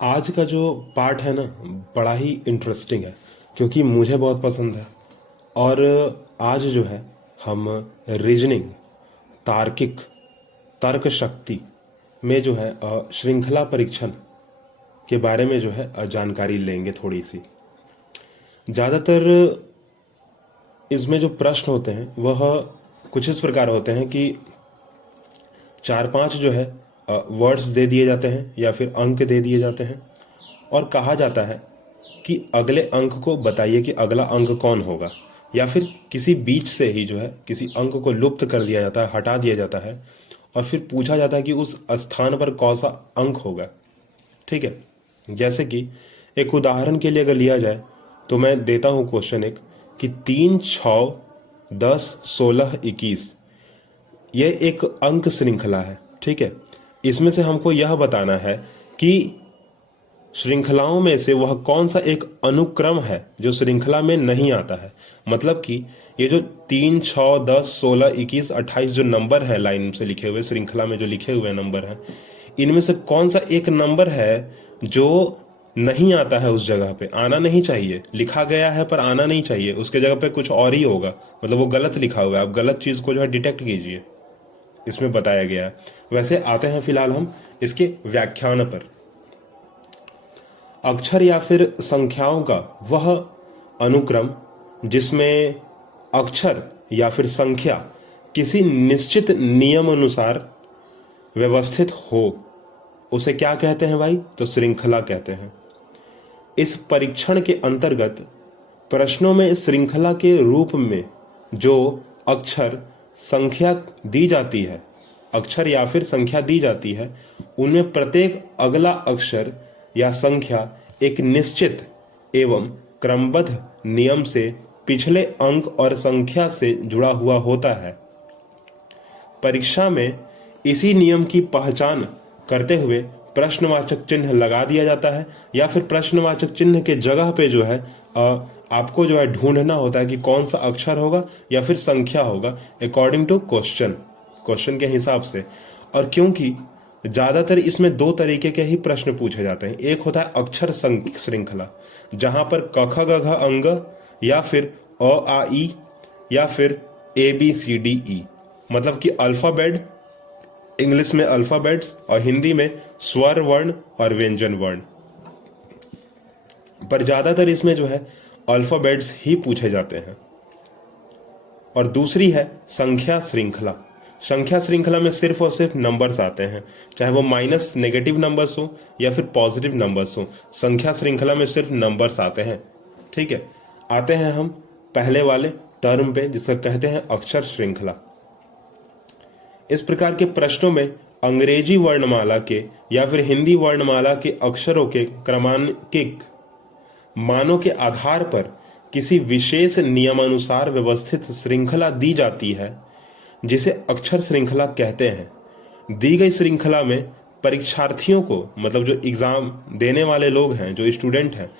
आज का जो पार्ट है ना, बड़ा ही इंटरेस्टिंग है क्योंकि मुझे बहुत पसंद है। और आज जो है हम रीजनिंग, तार्किक, तर्क शक्ति में जो है श्रृंखला परीक्षण के बारे में जो है जानकारी लेंगे थोड़ी सी। ज़्यादातर इसमें जो प्रश्न होते हैं वह कुछ इस प्रकार होते हैं कि चार पांच जो है वर्ड्स दे दिए जाते हैं या फिर अंक दे दिए जाते हैं और कहा जाता है कि अगले अंक को बताइए कि अगला अंक कौन होगा, या फिर किसी बीच से ही जो है किसी अंक को लुप्त कर दिया जाता है, हटा दिया जाता है और फिर पूछा जाता है कि उस स्थान पर कौन सा अंक होगा। ठीक है, जैसे कि एक उदाहरण के लिए अगर लिया जाए तो मैं देता हूं क्वेश्चन एक कि 3, 6, 10, 16, 21 ये एक अंक श्रृंखला है। ठीक है, इसमें से हमको यह बताना है कि श्रृंखलाओं में से वह कौन सा एक अनुक्रम है जो श्रृंखला में नहीं आता है। मतलब कि ये जो 3, 6, 10, 16, 21, 28 जो नंबर है लाइन से लिखे हुए, श्रृंखला में जो लिखे हुए नंबर हैं, इनमें से कौन सा एक नंबर है जो नहीं आता है, उस जगह पे आना नहीं चाहिए। लिखा गया है पर आना नहीं चाहिए, उसके जगह पे कुछ और ही होगा, मतलब वो गलत लिखा हुआ है। आप गलत चीज को जो है डिटेक्ट कीजिए, इसमें बताया गया है। वैसे आते हैं फिलहाल हम इसके व्याख्यान पर। अक्षर या फिर संख्याओं का वह अनुक्रम जिसमें अक्षर या फिर संख्या किसी निश्चित नियम अनुसार व्यवस्थित हो, उसे क्या कहते हैं भाई? तो श्रृंखला कहते हैं। इस परीक्षण के अंतर्गत प्रश्नों में श्रृंखला के रूप में जो अक्षर संख्या दी जाती है, अक्षर या फिर संख्या दी जाती है, उनमें प्रत्येक अगला अक्षर या संख्या एक निश्चित एवं क्रमबद्ध नियम से पिछले अंक और संख्या से जुड़ा हुआ होता है। परीक्षा में इसी नियम की पहचान करते हुए प्रश्नवाचक चिन्ह लगा दिया जाता है, या फिर प्रश्नवाचक चिन्ह के जगह पे जो है आपको जो है ढूंढना होता है कि कौन सा अक्षर होगा या फिर संख्या होगा अकॉर्डिंग टू क्वेश्चन के हिसाब से। और क्योंकि ज्यादातर इसमें दो तरीके के ही प्रश्न पूछे जाते हैं। एक होता है अक्षर श्रृंखला, जहां पर क ख ग घ अंग या फिर अ आ ई या फिर A B C D E, मतलब कि अल्फाबेट, इंग्लिश में अल्फाबेट्स और हिंदी में स्वर वर्ण और व्यंजन वर्ण, पर ज्यादातर इसमें जो है अल्फाबेट्स ही पूछे जाते हैं। और दूसरी है संख्या श्रृंखला। संख्या श्रृंखला में सिर्फ और सिर्फ नंबर्स आते हैं, चाहे वो माइनस नेगेटिव नंबर्स हो या फिर पॉजिटिव नंबर्स हो, संख्या श्रृंखला में सिर्फ नंबर्स आते हैं। ठीक है, आते हैं हम पहले वाले टर्म पे जिसका कहते हैं अक्षर श्रृंखला। इस प्रकार के प्रश्नों में अंग्रेजी वर्णमाला के या फिर हिंदी वर्णमाला के अक्षरों के क्रमांकिक मानों के आधार पर किसी विशेष नियमानुसार व्यवस्थित श्रृंखला दी जाती है, जिसे अक्षर श्रृंखला कहते हैं। दी गई श्रृंखला में परीक्षार्थियों को, मतलब जो एग्जाम देने वाले लोग हैं, जो स्टूडेंट हैं,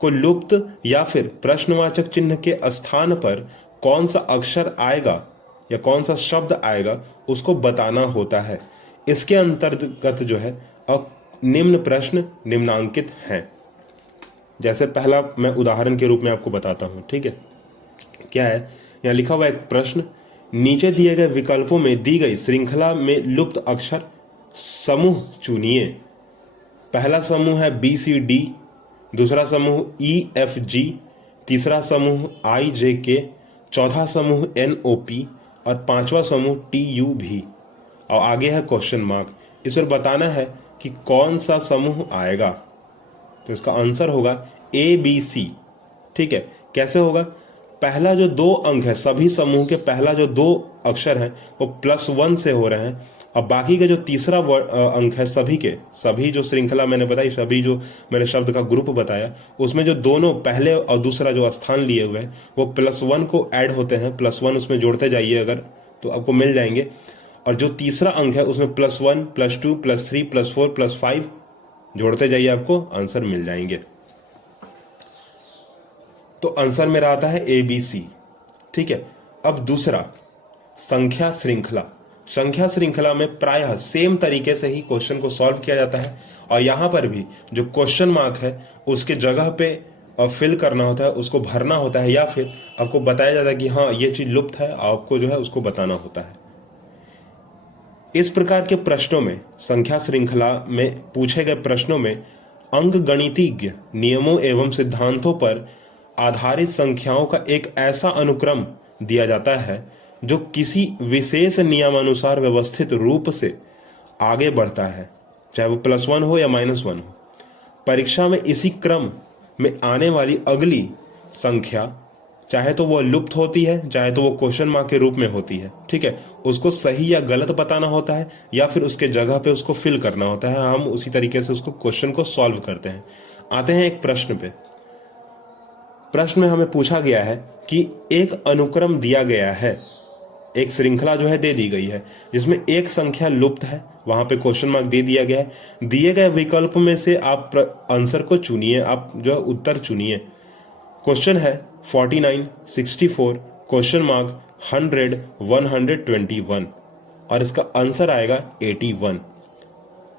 को लुप्त या फिर प्रश्नवाचक चिन्ह के स्थान पर कौन सा अक्षर आएगा या कौन सा शब्द आएगा उसको बताना होता है। इसके अंतर्गत जो है अब निम्न प्रश्न निम्नांकित हैं। जैसे पहला मैं उदाहरण के रूप में आपको बताता हूं। ठीक है, क्या है? यहां लिखा हुआ एक प्रश्न, नीचे दिए गए विकल्पों में दी गई श्रृंखला में लुप्त अक्षर समूह चुनिए। पहला समूह है बी सी डी, दूसरा समूह ई एफ जी, तीसरा समूह आई जे के, चौथा समूह एन ओ पी और पांचवा समूह टी यू भी। और आगे है क्वेश्चन मार्क। इस पर बताना है कि कौन सा समूह आएगा। तो इसका आंसर होगा ए बी सी। ठीक है, कैसे होगा? पहला जो दो अंक है, सभी समूह के पहला जो दो अक्षर हैं वो +1 से हो रहे हैं, और बाकी का जो तीसरा अंक है, सभी जो श्रृंखला मैंने बताई, सभी जो मैंने शब्द का ग्रुप बताया, उसमें जो दोनों पहले और दूसरा जो स्थान लिए हुए हैं वो +1 को ऐड होते हैं। +1 उसमें जोड़ते जाइए अगर, तो आपको मिल जाएंगे। और जो तीसरा अंक है उसमें +1, +2, +3, +4, +5 जोड़ते जाइए, आपको आंसर मिल जाएंगे। तो आंसर मेरा आता है ए बी सी। ठीक है, अब दूसरा संख्या श्रृंखला। संख्या श्रृंखला में प्रायः सेम तरीके से ही क्वेश्चन को सॉल्व किया जाता है, और यहां पर भी जो क्वेश्चन मार्क है उसके जगह पे फिल करना होता है, उसको भरना होता है, या फिर आपको बताया जाता है कि हाँ ये चीज लुप्त है, आपको जो है उसको बताना होता है। इस प्रकार के प्रश्नों में, संख्या श्रृंखला में पूछे गए प्रश्नों में अंकगणितीय नियमों एवं सिद्धांतों पर आधारित संख्याओं का एक ऐसा अनुक्रम दिया जाता है जो किसी विशेष नियमानुसार व्यवस्थित रूप से आगे बढ़ता है, चाहे वो +1 हो या -1 हो। परीक्षा में इसी क्रम में आने वाली अगली संख्या चाहे तो वो लुप्त होती है, चाहे तो वो क्वेश्चन मार्क के रूप में होती है, ठीक है। उसको सही या गलत बताना होता है, या फिर उसके जगह पे उसको फिल करना होता है। हम उसी तरीके से उसको क्वेश्चन को सॉल्व करते हैं। आते हैं एक प्रश्न पे। प्रश्न में हमें पूछा गया है कि एक अनुक्रम दिया गया है, एक श्रृंखला जो है दे दी गई है जिसमें एक संख्या लुप्त है, वहां पे क्वेश्चन मार्क दे दिया गया है। दिए गए विकल्प में से आप आंसर को चुनिए, आप जो उत्तर चुनिए। क्वेश्चन है 49, 64, क्वेश्चन मार्क 100, 121, और इसका आंसर आएगा 81।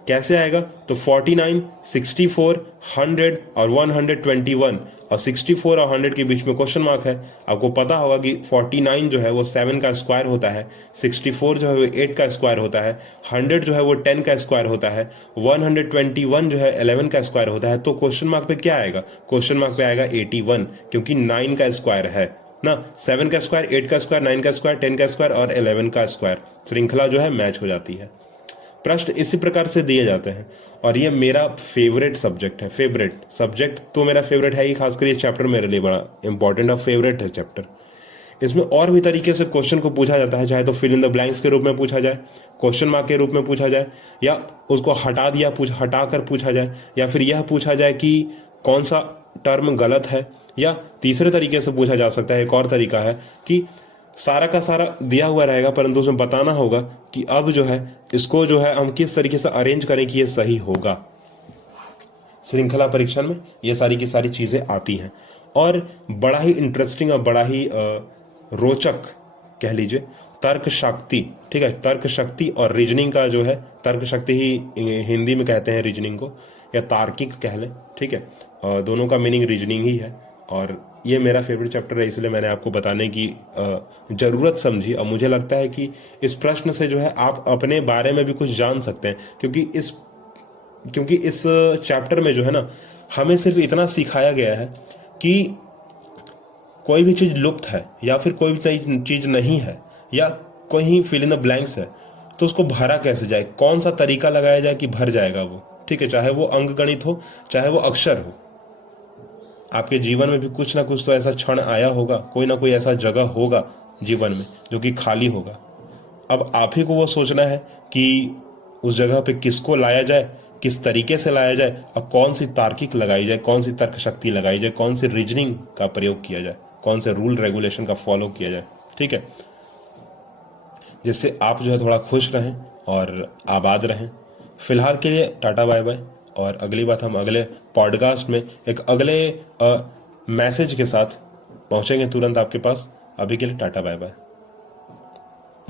कैसे आएगा? तो 49, 64, 100 और 121, और 64 और 100 के बीच में क्वेश्चन मार्क है। आपको पता होगा कि 49 जो है वो 7 का स्क्वायर होता है, 64 जो है वो 8 का स्क्वायर होता है, 100 जो है वो 10 का स्क्वायर होता है, 121 जो है 11 का स्क्वायर होता है। तो क्वेश्चन मार्क पे क्या आएगा? क्वेश्चन मार्क पे आएगा 81, क्योंकि 9 का स्क्वायर है ना। 7 का स्क्वायर, 8 का स्क्वायर, 9 का स्क्वायर, 10 का स्क्वायर और 11 का स्क्वायर, श्रृंखला जो है मैच हो जाती है। प्रश्न इसी प्रकार से दिए जाते हैं, और ये मेरा फेवरेट सब्जेक्ट है। फेवरेट सब्जेक्ट तो मेरा फेवरेट है ही, खासकर ये चैप्टर मेरे लिए बड़ा इंपॉर्टेंट और फेवरेट है चैप्टर। इसमें और भी तरीके से क्वेश्चन को पूछा जाता है, चाहे तो फिल इन द ब्लैंक्स के रूप में पूछा जाए, क्वेश्चन मार्क के रूप में पूछा जाए, या उसको हटाकर पूछा जाए, या फिर यह पूछा जाए कि कौन सा टर्म गलत है, या तीसरे तरीके से पूछा जा सकता है। एक और तरीका है कि सारा का सारा दिया हुआ रहेगा, परंतु उसमें बताना होगा कि अब जो है इसको जो है हम किस तरीके से अरेंज करें कि ये सही होगा। श्रृंखला परीक्षण में ये सारी की सारी चीजें आती हैं, और बड़ा ही इंटरेस्टिंग और बड़ा ही रोचक कह लीजिए तर्क शक्ति, ठीक है। तर्क शक्ति और रीजनिंग का जो है, तर्क शक्ति ही हिंदी में कहते हैं रीजनिंग को, या तार्किक कह लें, ठीक है। दोनों का मीनिंग रीजनिंग ही है, और ये मेरा फेवरेट चैप्टर है, इसलिए मैंने आपको बताने की ज़रूरत समझी। और मुझे लगता है कि इस प्रश्न से जो है आप अपने बारे में भी कुछ जान सकते हैं, क्योंकि इस चैप्टर में जो है ना हमें सिर्फ इतना सिखाया गया है कि कोई भी चीज़ लुप्त है, या फिर कोई भी चीज़ नहीं है, या कोई फिल इन द ब्लैंक्स है, तो उसको भरा कैसे जाए, कौन सा तरीका लगाया जाए कि भर जाएगा वो, ठीक है। चाहे वो अंकगणित हो, चाहे वो अक्षर हो। आपके जीवन में भी कुछ ना कुछ तो ऐसा क्षण आया होगा, कोई ना कोई ऐसा जगह होगा जीवन में जो कि खाली होगा। अब आप ही को वो सोचना है कि उस जगह पे किसको लाया जाए, किस तरीके से लाया जाए, और कौन सी तार्किक लगाई जाए, कौन सी तर्क शक्ति लगाई जाए, कौन सी रीजनिंग का प्रयोग किया जाए, कौन से रूल रेगुलेशन का फॉलो किया जाए, ठीक है, जिससे आप जो है थोड़ा खुश रहें और आबाद रहें। फिलहाल के लिए टाटा बाय बाय, और अगली बात हम अगले पॉडकास्ट में एक अगले मैसेज के साथ पहुंचेंगे तुरंत आपके पास। अभी के लिए टाटा बाय बाय।